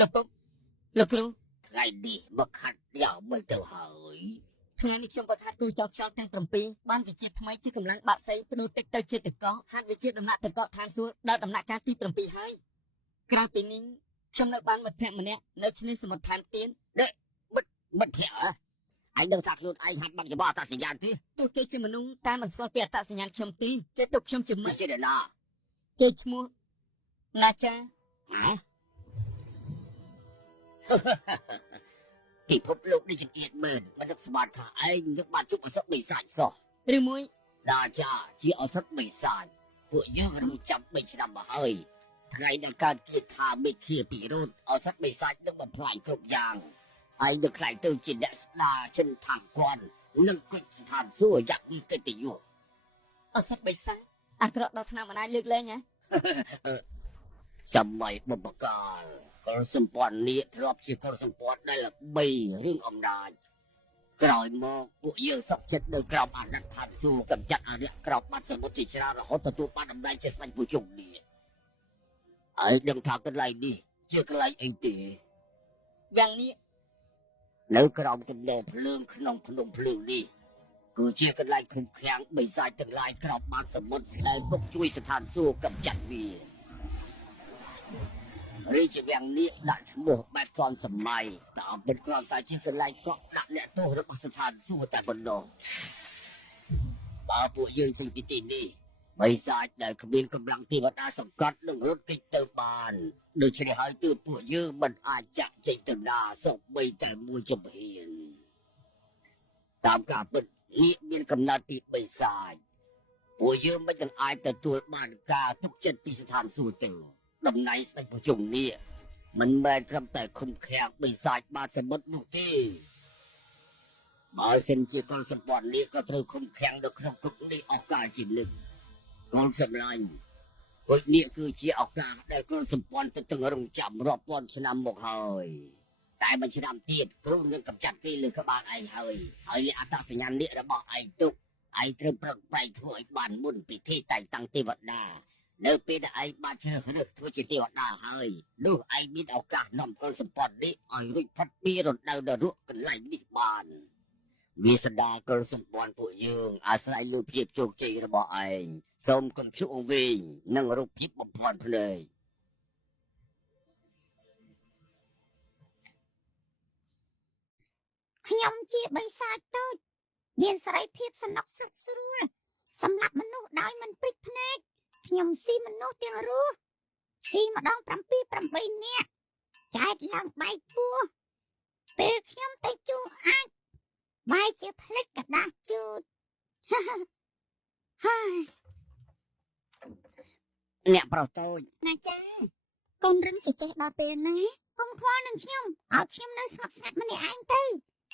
លោកពុកលោកគ្រូ ថ្ងៃនេះមកខាត់យ៉ាងមិនទៅហើយ ថ្ងៃនេះខ្ញុំប្រកាសគូចោលទាំង7បានវិជាថ្មីជាកម្លាំងបាក់សៃបដូរទឹកទៅជាតកកហាត់វិជាដំណាក់តកកឋានសួគ៌ដល់ដំណាក់កាលទី7ហើយក្រៅពីនេះខ្ញុំនៅបានមិត្តភក្តិម្នាក់នៅឆ្នេរសមុទ្រឋានទៀន មិនធាក់អញដឹងថាខ្លួនឯងហាត់បាក់ច្បាស់អត្តសញ្ញាណទេ ទោះគេជាមនុស្សតែមិនស្គាល់ពីអត្តសញ្ញាណខ្ញុំទេគេទុកខ្ញុំជាមិ មិន ត្ត ជាអ្នកណា គេឈ្មោះណាចា ពិភពលោកនេះចង្អៀតមើលមិននឹកស្មានថាឯងនឹងបានជួបអសត់បិសាចសោះ ឬមួយ ដាចាជាអសត់បិសាចពួកយើងรู้ចាំ3ឆ្នាំមកហើយថ្ងៃដែលកើតគៀតថាមេឃាពីរោតអសត់បិសាចនឹងបំផ្លាញគ្រប់យ៉ាងឯងនឹងខ្លាយទៅជាអ្នកស្ដារចិនថាគាត់នឹងគិតស្ថានសួគ៌យ៉ាក់ពីកិត្តិយស អសិទ្ធបិសាចអាក្រក់ដល់ឆ្នាំអណាយលើកលែងហ៎ សម័យបុព្វកាលកុលសម្ព័ន្ធនេះធ្លាប់ជាកុលសម្ព័ន្ធដែលល្បីរឿងអំណាចក្រោយមកពួកយើងសុខចិត្តនៅក្រោមអាណត្តិឋានសួគ៌កម្ចាត់អរិយក្រោមបាត់សមុទ្រជាច្រើនរហូតទទួលបានតំណែងជាស្ដេចពួកជុំនេះហើយដឹងថាកន្លែងនេះជាកន្លែងអីទេ យ៉ាងនេះ នៅក្រោមគំនរភ្លើងក្នុងភ្នំភ្លើងនេះគឺជាកន្លែងឃុំឃាំងបិសាចទាំងឡាយក្រោមបាតសមុទ្រដែលពុកជួយស្ថានសួគ៌កម្ចាត់វារាជវាំងនេះដាក់ឈ្មោះបែបទាន់សម័យតែអត់เป็นគ្រាន់តែជាកន្លែងកក់ដាក់អ្នកទោសរបស់ស្ថានសួគ៌តែប៉ុណ្ណោះបើពួកយើងចេញពីទីនេះបិសាចដែលគ្មានកម្លាំងទេវតាសង្កត់នឹងរត់គេចទៅបានដូច្នេះហើយទើបពួកយើងមិនអាចចាក់ចេញទៅណាសូម្បីតែមួយចំហៀនតាមការពិតនេះមានកំណត់ពីបិសាចពួកយើងមិននឹងអាចទទួលបានការទុកចិត្តពីស្ថានសួគ៌ទេតំណែងស្ដេចប្រជុំនេះមិនមែនត្រឹមតែឃុំឃាំងបិសាចបាតសមុទ្រនោះទេបើសិនជាកុលសម្ព័ន្ធនេះក៏ត្រូវឃុំឃាំងនៅក្នុងគុកនេះអស់កលជានិច្ចកុលសម្លាញ់គុកនេះគឺជាឱកាសដែលកុលសម្ព័ន្ធទៅទាំងរងចាំរាប់ពាន់ឆ្នាំមកហើយតែមួយឆ្នាំទៀតគ្រូនឹងកម្ចាត់គេលើក្បាលឯងហើយអត្តសញ្ញាណនេះរបស់ឯងទុកឯងត្រូវប្រឹងប្រែងធ្វើឲ្យបានមុនពិធីតែងតាំងទេវតានៅពេលដែលឯងបានជ្រើសរើសធ្វើជាទេវតាហើយនោះឯងមានឱកាសនាំកុលសម្ព័ន្ធនេះឲ្យរួចផុតពីរណ្ដៅនរកកន្លែងនេះបានវាសនាកុលសម្ព័ន្ធពួកយើងអាស្រ័យលើភាពជោគជ័យរបស់ឯងសូមគុំជួបវិញនិងរូបភាពបំផន់ភ្នែក ខ្ញុំជាបិសាចតូចមានសេរីភាពសំណុកសុខស្រួលសម្រាប់មនុស្សដោយមិនព្រិចភ្នែកខ្ញុំស៊ីមនុស្សទាំងរស់ស៊ីម្ដង7-8នាក់ចែកឡើងបែកពោះពេលខ្ញុំទៅជួអាចបែកជាផ្លិចกระดาษជូតហើយ អ្នកប្រុសតូច ណាចាកូនរឹងចេះដល់ពេលណាកុំខ្វល់នឹងខ្ញុំឲ្យខ្ញុំនៅស្ងប់ស្ងាត់ម្នាក់ឯងទៅ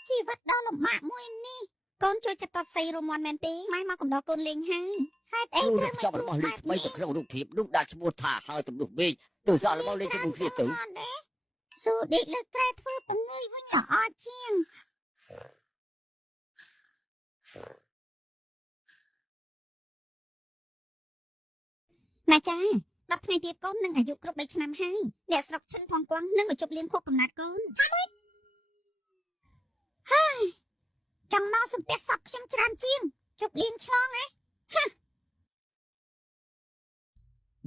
ជីវិតដ៏លំបាកមួយនេះកូនជួយចាត់តស្អីរមន់មែនទេម៉ែមកកំដរកូនលេងហើយហេតុអី រូបចប់របស់លេខថ្មីទៅក្នុងរូបភាពនោះដាក់ឈ្មោះថាហើយទំនុះមេឃទៅសល់របស់លេខជាមួយគ្នាទៅ សួរដេកលើក្រែធ្វើពងើយវិញល្អជាងណាចា10ថ្ងៃទៀតកូននឹងអាយុគ្រប់3ឆ្នាំហើយអ្នកស្រុកឈិនផងគង់នឹងមកជប់លៀងខួបកំណត់កូនហើយចំណោសំពះសពខ្ញុំច្រើនជាងជប់លៀងឆ្លងហ៎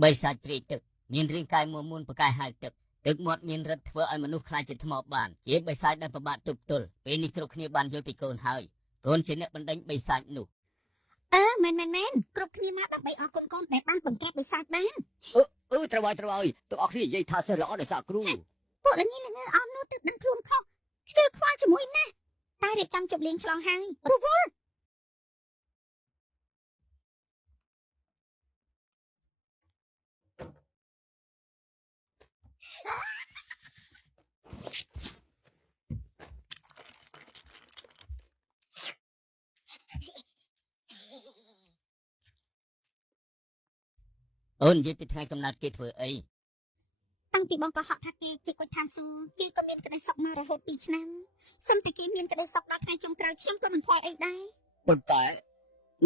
បិសាចព្រាយទឹកមានរាងកាយមួមួនប្រកាយហើយទឹកមាត់មានរិទ្ធធ្វើឲ្យមនុស្សខ្លាចជាថ្មបានជាបិសាចដែលប្របាក់ទប់ទល់ពេលនេះគ្រប់គ្នាបានយល់ពីកូនហើយកូនជាអ្នកបណ្ដេញបិសាចនោះ មែនគ្រប់គ្នាមកដើម្បីអរគុណកូនដែលបានបង្កាត់បិសាចបាន ត្រូវហើយទាំងអស់គ្នានិយាយថាសិស្សល្អដោយសារគ្រូ ពួកល្ងអស់នោះទឹកដឹងខ្លួនខុសខ្ជិលខ្វល់ជាមួយណាស់តែរៀបចំជប់លៀងឆ្លងហើយរវល់ អូននិយាយពីថ្ងៃកំណត់គេធ្វើអី តាំងពីបងក៏ហក់ថាគេជាគុជឋានសួគ៌គេក៏មានក្តីសុខមករហូត2ឆ្នាំសិនតែគេមានក្តីសុខដល់ថ្ងៃចុងក្រោយខ្ញុំក៏មិនខ្វល់អីដែរ ប៉ុន្តែ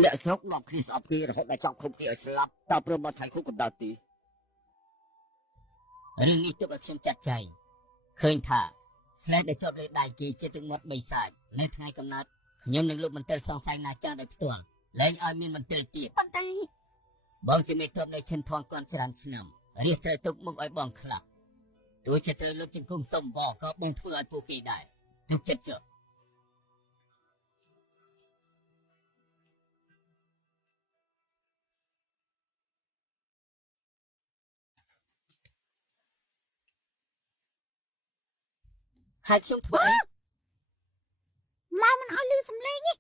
អ្នកស្រុកនាំគ្នាស្អប់គេរហូតដល់ចង់ឃុំគេឲ្យស្លាប់តើព្រមមកថៃគុកកណ្ដាលទី រឿងនេះទុកឲ្យខ្ញុំចាត់ចែង ឃើញថាស្លេតដែលជាប់លើដៃគេជាទឹកមាត់បីសាច់នៅថ្ងៃកំណត់ខ្ញុំនឹងលោកមន្ទិលសង្ស័យណាចាស់ដោយផ្ទាល់លែងឲ្យមានមន្ទិលទៀត ប៉ុន្តែ បងជាមេទ័ពនៅឈិនថងកនច្រើនឆ្នាំរៀបត្រូវទុកមុខឲ្យបងខ្លះទោះជាត្រូវលុបជង្គង់សុំបងក៏បងធ្វើឲ្យពួកគេដែរទុកចិត្តចុះ ហើយខ្ញុំធ្វើអី មកមិនឲ្យលឺសំឡេងនេះ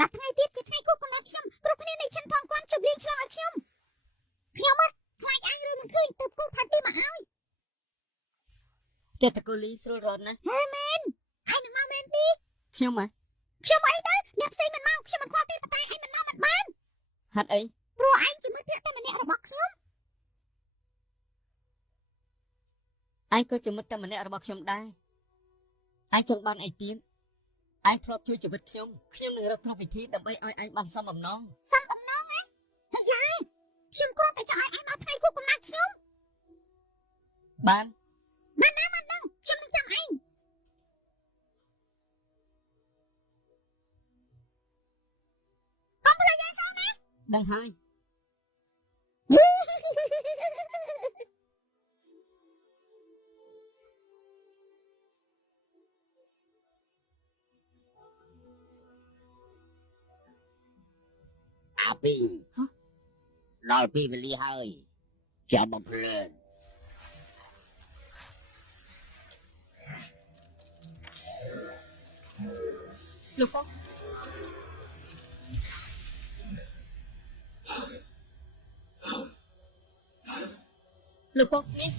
ដល់ថ្ងៃទៀតជាថ្ងៃគូកំណត់ខ្ញុំគ្រប់គ្នានៅឈិនថងគាត់ជប់លៀងឆ្លងឲ្យខ្ញុំអត់ខ្លាចអញឬមិនឃើញទៅគូផាទីមកឲ្យ តែតកូលីស្រួលរត់ណា ហេមែនឯងនឹងមកមែនទេ ខ្ញុំហ៎ ខ្ញុំអីទៅអ្នកផ្សេងមិនមកខ្ញុំមិនខ្វល់ទេតែឯងមិនមកមិនបាន ហាត់អី ព្រោះឯងជាមិត្តភក្តិតែម្នាក់របស់ខ្ញុំ អញក៏ជាមិត្តតែម្នាក់របស់ខ្ញុំដែរអញចង់បានអីទៀតអញធ្លាប់ជួយជីវិតខ្ញុំនឹងរកគ្រប់វិធីដើម្បីឲ្យអញបានសំបំណង សំបំណងហ៎ហើយយ៉ាខ្ញុំគ្រាន់តែចង់ឲ្យឯងមកថ្ងៃគូកំណត់ខ្ញុំ បាន ណាណាមកនឹងខ្ញុំនឹងចាំឯងកុំប្រយ័ត្នសោះណា ដឹងហើយ អាពីដល់ពីវេលាហើយចាំបំភ្លើន លោកបងលោកបងនេះ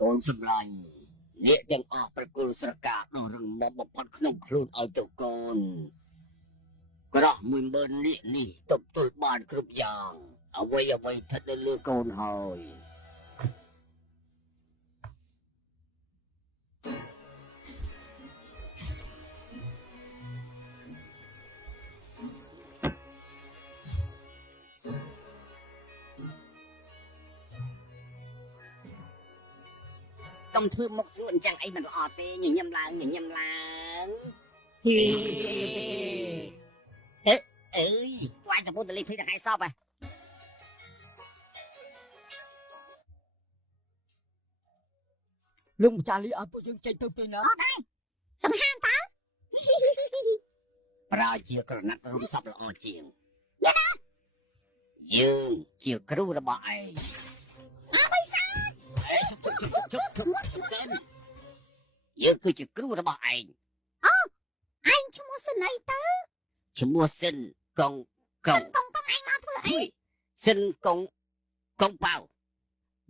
កូនសម្លាញ់អ្នកទាំងអស់ប្រគល់ស្រកាដ៏រឹងមាំបំផុតក្នុងខ្លួនឲ្យទៅកូនក្រោះ10000នាក់នេះទប់ទល់បានគ្រប់យ៉ាងអ្វីអ្វីស្ថិតនៅលើកូនហើយ កុំធ្វើមុខស្រួលអញ្ចឹងអីមិនល្អទេញញឹមឡើងហេអើយខ្លាចតែពុទ្ធលីភីថ្ងៃសពហ៎លោកម្ចាស់លីឲ្យពួកយើងចេញទៅពីណា សំហានតើ ប្រើជាក្រណាត់រំសពល្អជាងយើងជាគ្រូរបស់ឯង អើបិសា ជប់យើងគឺជាគ្រូរបស់ឯង ឯងឈ្មោះសិនអីទៅ ឈ្មោះសិនកង កុំឯងមកធ្វើអី សិនកងប៉ៅ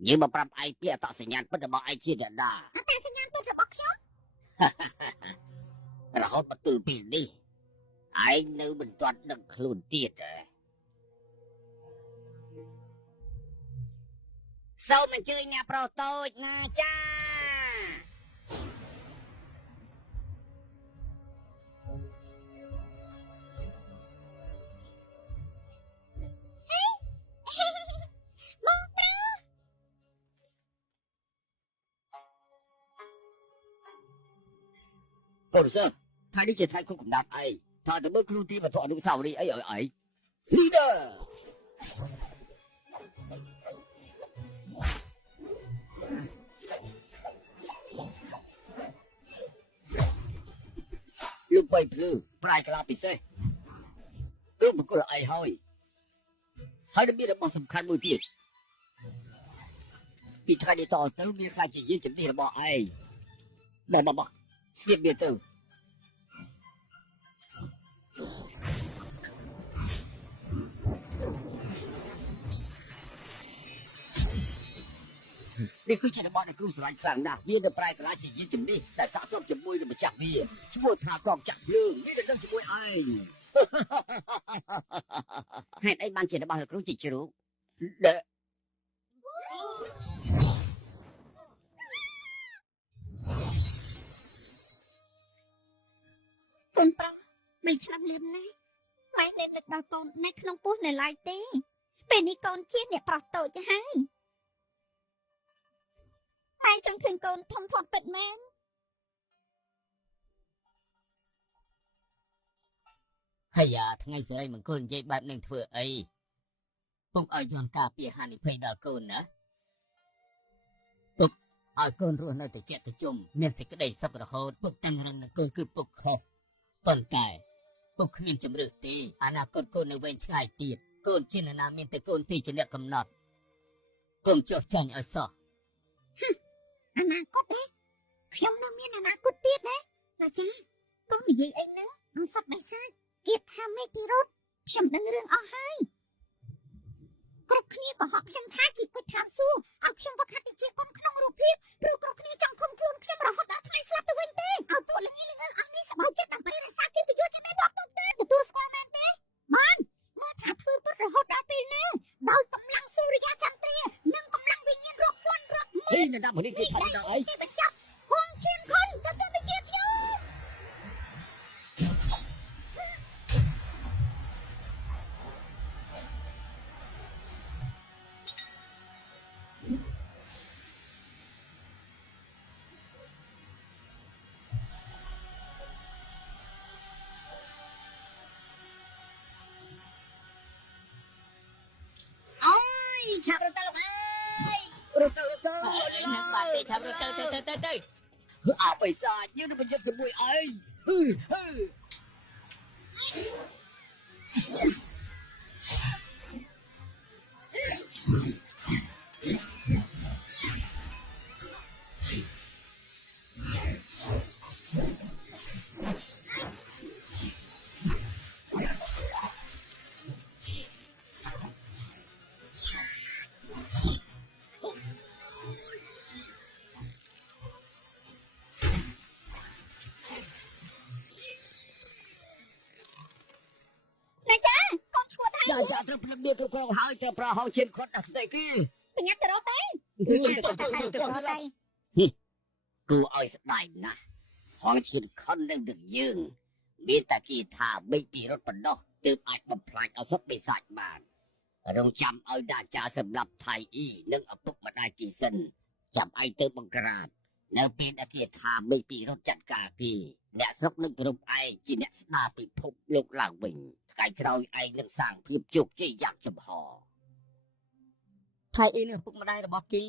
យើងមកប្រាប់ឯងពីអត្តសញ្ញាណពិតរបស់ឯងជាអ្នកណា អត្តសញ្ញាណពិតរបស់ខ្ញុំ រហូតមកទល់ពេលនេះឯងនៅមិនទាន់ដឹងខ្លួនទៀតហ៎ សូមអញ្ជើញអ្នកប្រុសតូចណាចា បងត្រា កូនសិស្សថ្ងៃនេះជាថ្ងៃគប់កំណត់ឯងថាទៅមើលគ្រូទីវត្ថុអនុស្សាវរីយ៍អីឲ្យឯង Leader លោកបីភ្លឺប្រាយកលាពិសេសគឺបកគលឯងហើយនឹងមានរបស់សំខាន់មួយទៀតពីថ្ងៃនេះតទៅមានខ្លាចជាយើងជំនាញរបស់ឯងដែលមកស្ទាបវាទៅ នេះគឺជារបស់ដែលគ្រូស្រឡាញ់ខ្លាំងណាស់វាទៅប្រែកលាជាយានជំនិះដែលស័ក្តិសមជាមួយនឹងម្ចាស់វាឈ្មោះថាកងចាក់ភ្លើងវាទៅនឹងជាមួយឯង hẹn anh ban chỉ đã bao giờ cũng chỉ chú đợi កូនប្រុសមិនឆ្លាប់លឿនណាស់ម៉ែអ្នកនឹកដល់កូននៅក្នុងពោះនៅឡើយទេពេលនេះកូនជាអ្នកប្រុសតូចហើយម៉ែចង់ឃើញកូនធំធាត់ពិតមែន ហើយថ្ងៃស្រីមង្គលនិយាយបែបនឹងធ្វើអីពុកឲ្យយន់ការពារហានិភ័យដល់កូនណាពុកឲ្យកូនរស់នៅតែជាទៅជុំមានសេចក្តីសុខរហូតពុកតាំងរឹងនឹងកូនគឺពុកខុសប៉ុន្តែពុកគ្មានជំរឿសទេអនាគតកូននៅវែងឆ្ងាយទៀតកូនជាអ្នកណាមានតែកូនទីជាអ្នកកំណត់កុំចោះចាញ់ឲ្យសោះ អនាគតទេខ្ញុំនៅមានអនាគតទៀតណាតាចាកូននិយាយអីហ្នឹងអត់សត់បិសាចគៀបថាមេពីរត់ខ្ញុំដឹងរឿងអស់ហើយគ្រប់គ្នាក៏ហក់ខ្ញុំថាជាគាត់ថាសួរឲ្យខ្ញុំវឹកហាត់វិជាគុំក្នុងរូបភាពព្រោះគ្រប់គ្នាចង់គុំខ្លួនខ្ញុំរហូតដល់ថ្ងៃស្លាប់ទៅវិញទេឲ្យពួកល្ងីល្ងើអស់នេះសប្បាយចិត្តដើម្បីរក្សាកិត្តិយសចំណេះរាប់ពុកទេទទួលស្គាល់មែនទេបានមើលថាធ្វើពុតរហូតដល់ពេលណាដោយកម្លាំងសូរិយាចន្ទ្រានិងកម្លាំងវិញ្ញាណរកហ្វ្លន់រក Ê, này đang ở đây cái thằng nào ấy? គេបញ្ចប់ហងឈានខុនទៅទៅវិជាខ្ញុំ Ôi, chào rồi tao ơi. Rồi tao. បាទទេថារត់ទៅ À, bây giờ như nó bây giờ cái mùi ấy. Hừ, hừ. ណាចាកូនឈួតហើយ Dạ, dạ, tôi phải biết tôi không hỏi tôi phải hỏi trên con đặt đây kia. បញ្ញាទៅរត់ទេ Cô ơi sẽ đành nè. Hỏi trên con đang được dương. Biết ta kỳ thả bị rốt bẩn đó. Từ ạch bập lại ở sắp bị sạch bàn. Ở đông chăm ơi đã trả sầm lập thầy y nâng ở bụng mà đai kỳ sân. Chăm ai tới bằng grab. Nếu bên đã kỳ thả bị rốt chặt cả kỳ. Nè sốc nâng rụp ai chỉ nè sna bị phục lúc làng bình. Cái đôi ai nâng sang phiếp chụp chỉ dạc chùm họ. ថៃអ៊ីនឹងពុកម្ដាយរបស់គី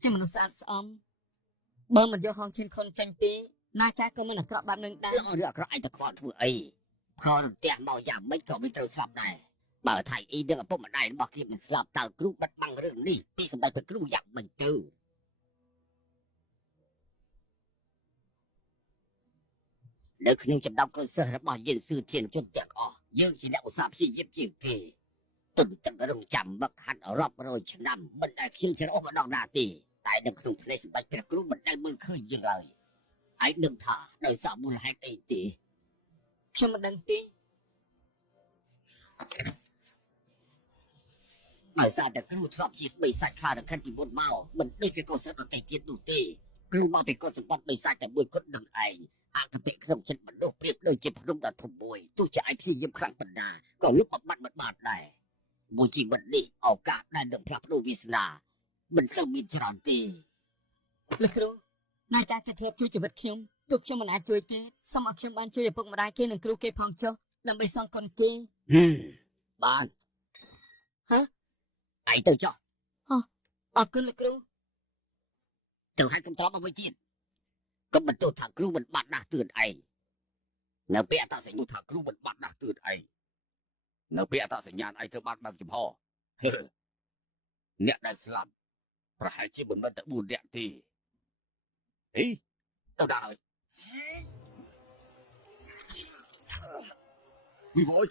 ជាមនុស្សស្អាតស្អំបើមិនយកហងឈិនខុនចេញទេណាចាក៏មិនអាក្រក់បែបនឹងដែរ Lỡ được rồi anh ta còn thua ấy. Còn tiền màu giảm mấy chỗ bị tôi sập này. Bảo thầy y được ở bụng mà này nó bảo khi mình sập tàu cứu bắt băng rừng đi. Vì xong đây phải cứu dặm mình tư. Nếu không chậm đau cơ sở nó bảo dân sư thiên chôn tiệc dương chỉ đạo sạp si dịp chịu thì. Từng từng ở đồng chạm bậc hẳn ở rộp rồi chẳng nằm. Mình đã khiêu chân ốp ở đòn đà tì. Tại đừng không thể sự bạch phải cứu mình đang mừng khơi dương lời. Anh đừng thả đời sợ mùi hai tỷ tỷ. ខ្ញុំមិនដឹងទេ Bởi sao đã cứu trọc dịp bị sạch khá được khăn thì buồn mau. Mình đưa cho con sẽ có thể tiết đủ tì. Cứu mau thì con sẽ bắt bị sạch tại mùi cốt đừng ảnh. Các bạn không chân bật đốt biết đời chịp rung đã thùng mùi. Tôi sẽ anh xin dịp khăn bật đà. Còn lúc mà bắt bật này. Mùi chỉ bật đi. Ở cả đã được phép đồ vi sna. Mình sâu mình tròn tì. លោកគ្រូណាចាគេធ្លាប់ជួយជីវិតខ្ញុំទោះខ្ញុំមិនអាចជួយទេសូមឲ្យខ្ញុំបានជួយឪពុកម្ដាយគេនិងគ្រូគេផងចុះដើម្បីសងគុណគេ Bạn. Hả? Anh tôi cho. អរគុណលោកគ្រូ Từ hai con tóm với chuyện. Có mình tôi thằng cứu mình bắt đạt từ anh. Nếu bé ta sẽ một thằng cứu mình bắt đạt từ anh. Nếu bé ta sẽ nhàn anh tôi bắt bằng chùm họ. Nẹ đại slam. Và hai chị mình tự buồn đẹp thì. Ý. Tao đã rồi. Đi vội.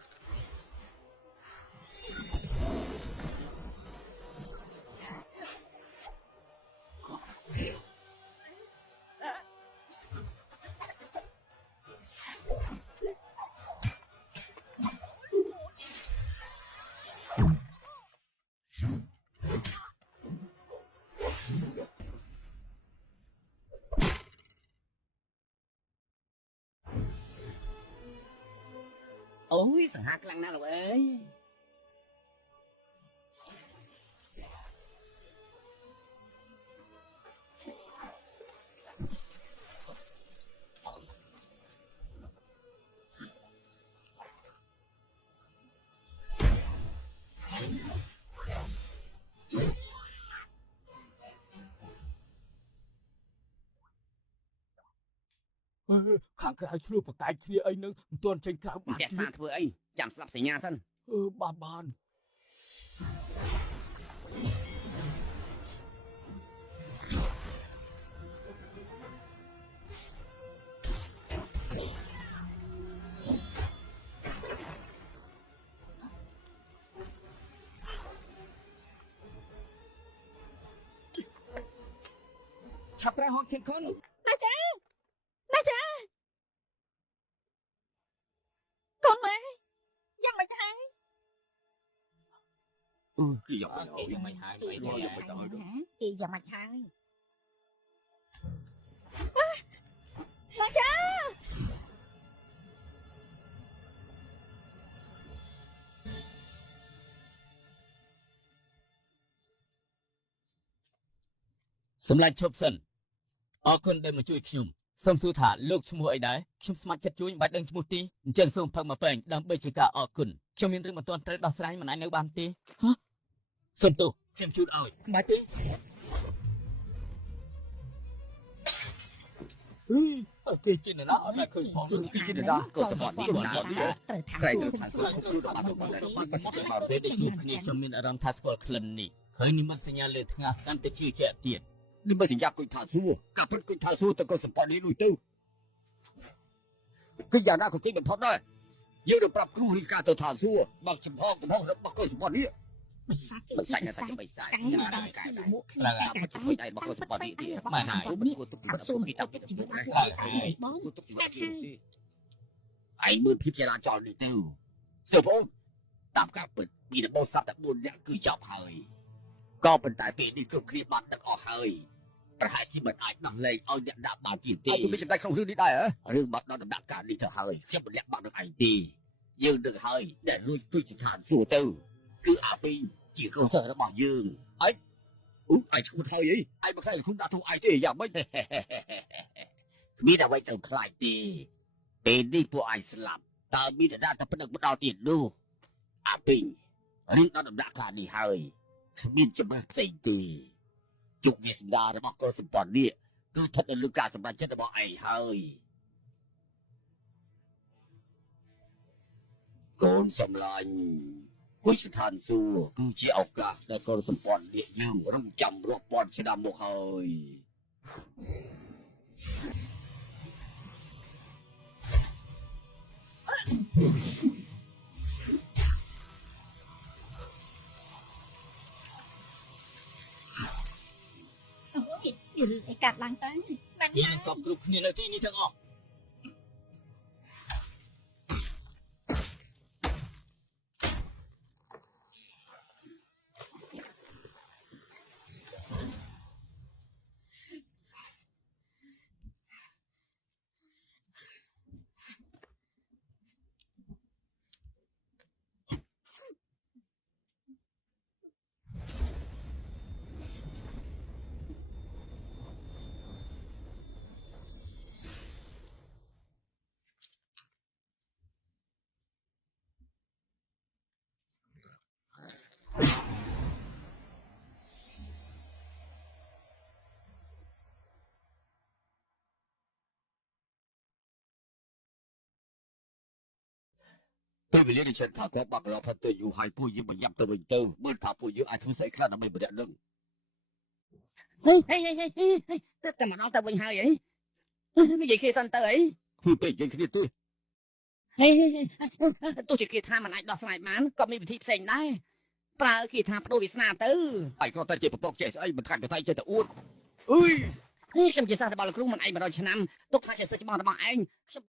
អូយសង្ហាខ្លាំងណាស់លោកអើយ ខាងក្រៅឆ្លោះបតែកគ្នាអីនឹងមិនទាន់ចេញក្រៅបាន តែសារធ្វើអីចាំស្ដាប់សញ្ញាសិន បាន ឆាប់ប្រើហងឈិនខុន ណាចាកូនម៉ែយ៉ាងមិនហើយ គឺយក យ៉ាងមិនហើយមិនរយយ៉ាងមិនទៅ គេយ៉ាងមិនហើយណាចា សម្លាញ់ឈប់សិនអរគុណដែលមកជួយខ្ញុំសូមសួរថាលោកឈ្មោះអីដែរខ្ញុំស្ម័គ្រចិត្តជួយមិនបាច់ដឹងឈ្មោះទីអញ្ចឹងសូមផឹកមកពេងដើម្បីជាការអរគុណខ្ញុំមានរឿងមិនទាន់ត្រូវដោះស្រាយមិនអាចនៅបានទេសូមទោសខ្ញុំជូនឲ្យ បាច់ទេ គេជិះណាអត់ឃើញផង គឺជិះដល់ក៏សពនេះបាន ត្រូវថា ក្រែងទៅថាសុខភាពរបស់របស់របស់ មកពេលដែលជួបគ្នាខ្ញុំមានអារម្មណ៍ថាស្គាល់ក្លិននេះហើយនិមិត្តសញ្ញាលើថ្ងាសកាន់តែជឿជាក់ទៀត នេះមិនសញ្ញាគុយថាសួរកាប់ពិតគុយថាសួរទៅក៏សពនេះលុយទៅគឺយ៉ាងណាក៏គេបំផុតដែរយើងនឹងប្រាប់គ្រូរីកាទៅថាសួរបើចំហរបស់ក៏សពនេះ បិសាច មិនសាច់តែបិសាច កាយមិនដល់ស៊ីមុខគ្នា ឡាឡាមកជួយដៃរបស់ក៏សពនេះទៀតមកណានេះថាសួរពីតាពីជីវិតបងទុកជីវិតឯងមើលភាពចរាចរណ៍នេះទៅសើបងតាមការពិតពីដំបូងសត្វតែ4នាក់គឺចប់ហើយក៏ប៉ុន្តែពេលនេះគ្រប់គ្នាបានដឹកអស់ហើយប្រហែលជាមិនអាចដោះលែងឲ្យអ្នកដាក់បានទៀតទេមានចំណុចក្នុងរឿងនេះដែររឿងបាត់ដល់ដំណាក់កាលនេះទៅហើយខ្ញុំមិនលាក់បាក់នឹងឯងទេយើងនឹងហើយដែលលួចទុយស្ថានសួរទៅគឺអាពីជាកូនសិស្សរបស់យើងឯងឯងឈួតហើយអីឯងមិនខ្លាចខ្លួនដាក់ទូឯងទេយ៉ាងម៉េចមានអ្វីត្រូវខ្លាចទេពេលនេះពួកឯងស្លាប់តើមានតែតែប៉ុណ្្នឹងមិនដល់ទៀតនោះអាពីរឿងដល់ដំណាក់កាលនេះហើយគ្មានចំណុចផ្សេងទេជោគវាសនារបស់កូនសម្ព័ន្ធនេះគឺស្ថិតនៅលើការសម្រេចចិត្តរបស់ឯងហើយកូនសម្លាញ់គុយស្ថានសួគ៌គឺជាឱកាសដែលកូនសម្ព័ន្ធនេះយើងរំចាំរាប់ពាន់ឆ្នាំមកហើយ រឿងអីកាត់ឡើងទៅបាញ់ គេនឹងកប់គ្រប់គ្នានៅទីនេះទាំងអស់ ពេលវេលានេះฉันថាគាត់បាក់ឡោផុតទៅយូរហើយពួកយើងមិនយ៉ាប់ទៅវិញទៅមើលថាពួកយើងអាចធ្វើស្អីខ្លះដើម្បីម្នាក់នឹង ហេទៅតែមកដល់ទៅវិញហើយអីនិយាយគេសិនទៅអី គឺពេលយើងគ្នាទេ ហេទោះជាគេថាមិនអាចដោះស្រាយបានក៏មានវិធីផ្សេងដែរប្រើគេថាបដូរវាសនាទៅ ឯងគាត់តែជាប្រពកចេះស្អីមិនខាត់បតែចេះតែអួតអើយ ខ្ញុំជាសាស្ត្ររបស់លោកគ្រូមិនឯង100ឆ្នាំទុកថាជាសិស្សច្បងរបស់ឯងខ្ញុំ